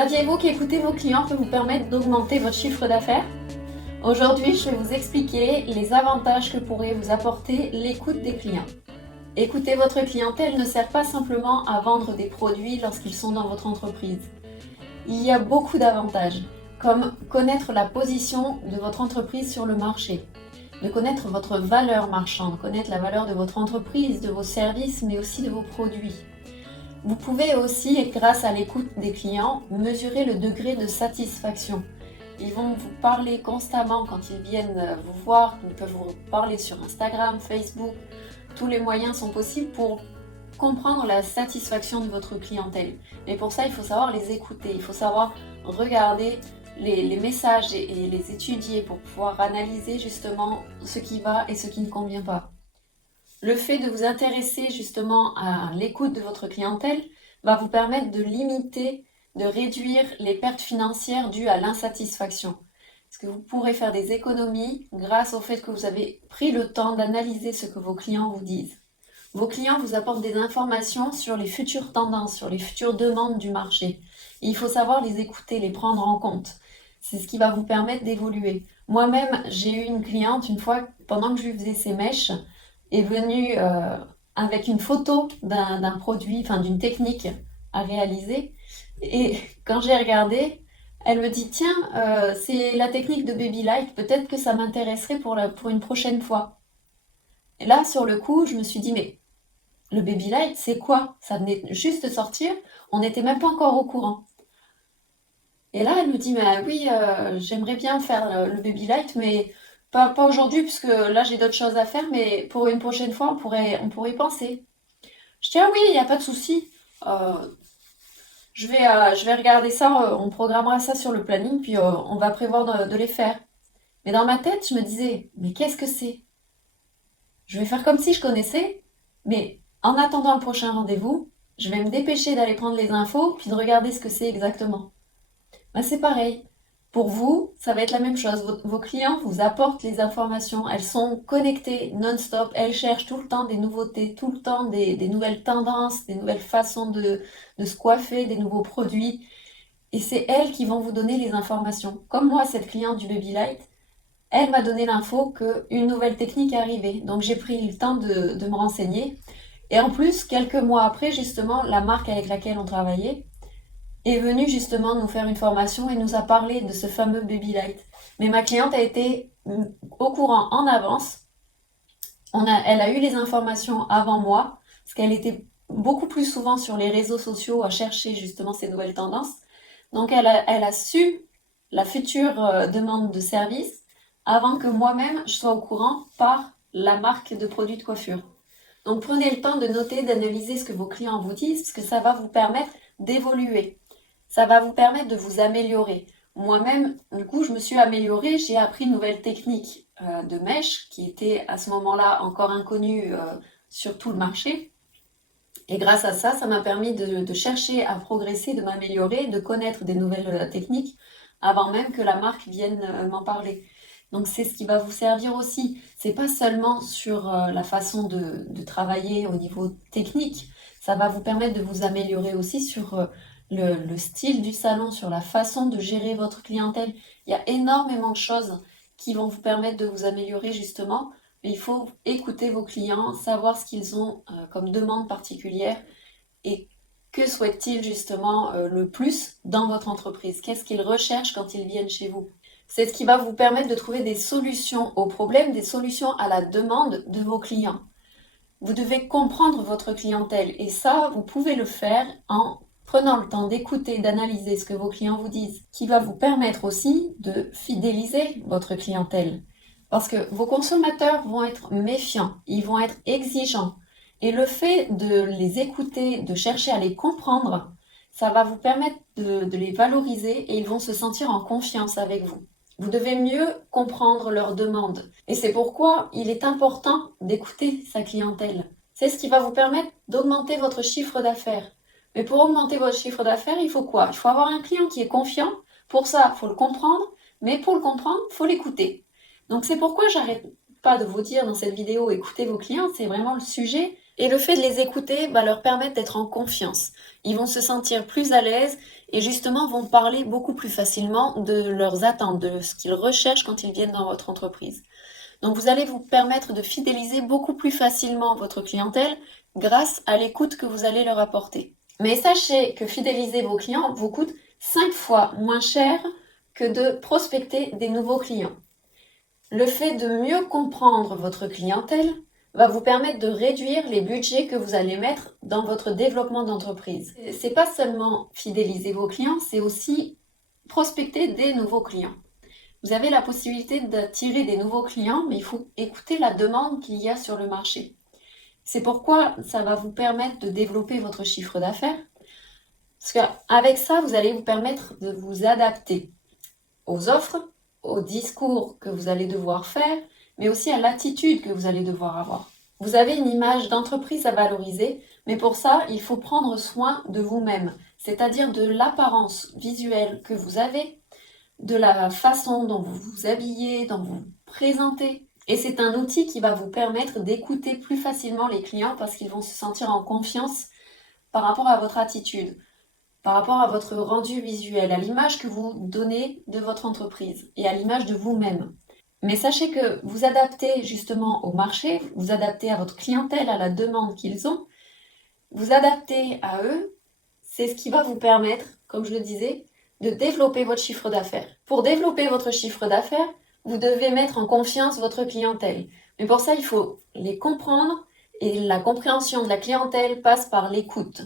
Saviez-vous qu'écouter vos clients peut vous permettre d'augmenter votre chiffre d'affaires? Aujourd'hui, je vais vous expliquer les avantages que pourrait vous apporter l'écoute des clients. Écouter votre clientèle ne sert pas simplement à vendre des produits lorsqu'ils sont dans votre entreprise. Il y a beaucoup d'avantages, comme connaître la position de votre entreprise sur le marché, de connaître votre valeur marchande, connaître la valeur de votre entreprise, de vos services, mais aussi de vos produits. Vous pouvez aussi, grâce à l'écoute des clients, mesurer le degré de satisfaction. Ils vont vous parler constamment quand ils viennent vous voir, ils peuvent vous parler sur Instagram, Facebook. Tous les moyens sont possibles pour comprendre la satisfaction de votre clientèle. Mais pour ça, il faut savoir les écouter, il faut savoir regarder les messages et les étudier pour pouvoir analyser justement ce qui va et ce qui ne convient pas. Le fait de vous intéresser justement à l'écoute de votre clientèle va vous permettre de limiter, de réduire les pertes financières dues à l'insatisfaction. Parce que vous pourrez faire des économies grâce au fait que vous avez pris le temps d'analyser ce que vos clients vous disent. Vos clients vous apportent des informations sur les futures tendances, sur les futures demandes du marché. Et il faut savoir les écouter, les prendre en compte. C'est ce qui va vous permettre d'évoluer. Moi-même, j'ai eu une cliente une fois, pendant que je lui faisais ses mèches, est venue avec une photo d'un produit, enfin d'une technique à réaliser. Et quand j'ai regardé, elle me dit, tiens, c'est la technique de Baby Light, peut-être que ça m'intéresserait pour une prochaine fois. Et là, sur le coup, je me suis dit, mais le Baby Light, c'est quoi? Ça venait juste de sortir, on n'était même pas encore au courant. Et là, elle me dit, mais oui, j'aimerais bien faire le Baby Light, mais pas aujourd'hui, puisque là, j'ai d'autres choses à faire, mais pour une prochaine fois, on pourrait y penser. Je dis, ah oui, il n'y a pas de souci. Euh, je vais regarder ça, on programmera ça sur le planning, puis on va prévoir de les faire. Mais dans ma tête, je me disais, mais qu'est-ce que c'est? Je vais faire comme si je connaissais, mais en attendant le prochain rendez-vous, je vais me dépêcher d'aller prendre les infos, puis de regarder ce que c'est exactement. Ben, c'est pareil. Pour vous, ça va être la même chose. Vos clients vous apportent les informations. Elles sont connectées non-stop. Elles cherchent tout le temps des nouveautés, tout le temps des nouvelles tendances, des nouvelles façons de se coiffer, des nouveaux produits. Et c'est elles qui vont vous donner les informations. Comme moi, cette cliente du Baby Light, elle m'a donné l'info qu'une nouvelle technique arrivait. Donc j'ai pris le temps de me renseigner. Et en plus, quelques mois après, justement, la marque avec laquelle on travaillait est venue justement nous faire une formation et nous a parlé de ce fameux Baby Light. Mais ma cliente a été au courant en avance. Elle a eu les informations avant moi, parce qu'elle était beaucoup plus souvent sur les réseaux sociaux à chercher justement ces nouvelles tendances. Donc elle a su la future demande de service avant que moi-même je sois au courant par la marque de produits de coiffure. Donc prenez le temps de noter, d'analyser ce que vos clients vous disent, parce que ça va vous permettre d'évoluer. Ça va vous permettre de vous améliorer. Moi-même, du coup, je me suis améliorée, j'ai appris une nouvelle technique de mèche qui était à ce moment-là encore inconnue sur tout le marché. Et grâce à ça, ça m'a permis de chercher à progresser, de m'améliorer, de connaître des nouvelles techniques avant même que la marque vienne m'en parler. Donc c'est ce qui va vous servir aussi. C'est pas seulement sur la façon de travailler au niveau technique, ça va vous permettre de vous améliorer aussi sur le style du salon, sur la façon de gérer votre clientèle. Il y a énormément de choses qui vont vous permettre de vous améliorer justement. Mais il faut écouter vos clients, savoir ce qu'ils ont comme demande particulière et que souhaitent-ils justement le plus dans votre entreprise. Qu'est-ce qu'ils recherchent quand ils viennent chez vous? C'est ce qui va vous permettre de trouver des solutions aux problèmes, des solutions à la demande de vos clients. Vous devez comprendre votre clientèle et ça, vous pouvez le faire en prenant le temps d'écouter, d'analyser ce que vos clients vous disent, qui va vous permettre aussi de fidéliser votre clientèle. Parce que vos consommateurs vont être méfiants, ils vont être exigeants. Et le fait de les écouter, de chercher à les comprendre, ça va vous permettre de les valoriser et ils vont se sentir en confiance avec vous. Vous devez mieux comprendre leurs demandes. Et c'est pourquoi il est important d'écouter sa clientèle. C'est ce qui va vous permettre d'augmenter votre chiffre d'affaires. Mais pour augmenter votre chiffre d'affaires, il faut quoi? Il faut avoir un client qui est confiant. Pour ça, il faut le comprendre. Mais pour le comprendre, il faut l'écouter. Donc c'est pourquoi j'arrête pas de vous dire dans cette vidéo, écoutez vos clients, c'est vraiment le sujet. Et le fait de les écouter va leur permettre d'être en confiance. Ils vont se sentir plus à l'aise et justement vont parler beaucoup plus facilement de leurs attentes, de ce qu'ils recherchent quand ils viennent dans votre entreprise. Donc vous allez vous permettre de fidéliser beaucoup plus facilement votre clientèle grâce à l'écoute que vous allez leur apporter. Mais sachez que fidéliser vos clients vous coûte 5 fois moins cher que de prospecter des nouveaux clients. Le fait de mieux comprendre votre clientèle va vous permettre de réduire les budgets que vous allez mettre dans votre développement d'entreprise. C'est pas seulement fidéliser vos clients, c'est aussi prospecter des nouveaux clients. Vous avez la possibilité d'attirer des nouveaux clients, mais il faut écouter la demande qu'il y a sur le marché. C'est pourquoi ça va vous permettre de développer votre chiffre d'affaires. Parce qu'avec ça, vous allez vous permettre de vous adapter aux offres, au discours que vous allez devoir faire, mais aussi à l'attitude que vous allez devoir avoir. Vous avez une image d'entreprise à valoriser, mais pour ça, il faut prendre soin de vous-même, c'est-à-dire de l'apparence visuelle que vous avez, de la façon dont vous vous habillez, dont vous vous présentez. Et c'est un outil qui va vous permettre d'écouter plus facilement les clients parce qu'ils vont se sentir en confiance par rapport à votre attitude, par rapport à votre rendu visuel, à l'image que vous donnez de votre entreprise et à l'image de vous-même. Mais sachez que vous adaptez justement au marché, vous adaptez à votre clientèle, à la demande qu'ils ont, vous adaptez à eux, c'est ce qui va vous permettre, comme je le disais, de développer votre chiffre d'affaires. Pour développer votre chiffre d'affaires, vous devez mettre en confiance votre clientèle. Mais pour ça, il faut les comprendre et la compréhension de la clientèle passe par l'écoute.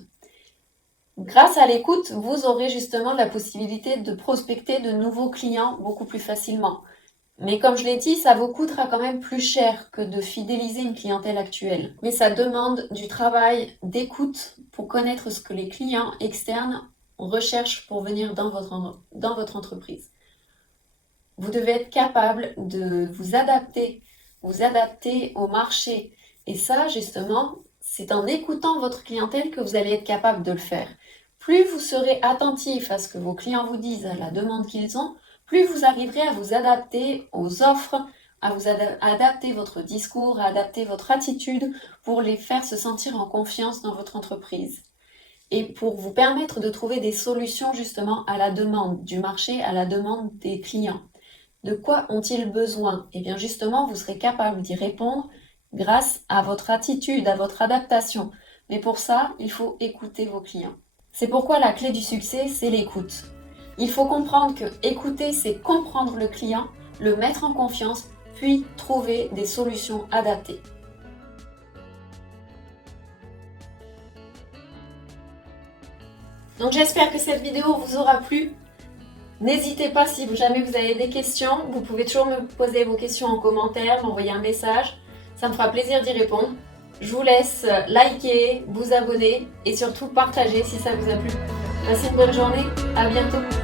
Grâce à l'écoute, vous aurez justement la possibilité de prospecter de nouveaux clients beaucoup plus facilement. Mais comme je l'ai dit, ça vous coûtera quand même plus cher que de fidéliser une clientèle actuelle. Mais ça demande du travail d'écoute pour connaître ce que les clients externes recherchent pour venir dans votre entreprise. Vous devez être capable de vous adapter au marché. Et ça, justement, c'est en écoutant votre clientèle que vous allez être capable de le faire. Plus vous serez attentif à ce que vos clients vous disent, à la demande qu'ils ont, plus vous arriverez à vous adapter aux offres, à vous adapter votre discours, à adapter votre attitude pour les faire se sentir en confiance dans votre entreprise. Et pour vous permettre de trouver des solutions justement à la demande du marché, à la demande des clients. De quoi ont-ils besoin? Et bien justement, vous serez capable d'y répondre grâce à votre attitude, à votre adaptation. Mais pour ça, il faut écouter vos clients. C'est pourquoi la clé du succès, c'est l'écoute. Il faut comprendre que écouter, c'est comprendre le client, le mettre en confiance, puis trouver des solutions adaptées. Donc j'espère que cette vidéo vous aura plu. N'hésitez pas, si jamais vous avez des questions, vous pouvez toujours me poser vos questions en commentaire, m'envoyer un message. Ça me fera plaisir d'y répondre. Je vous laisse liker, vous abonner et surtout partager si ça vous a plu. Passez une bonne journée, à bientôt.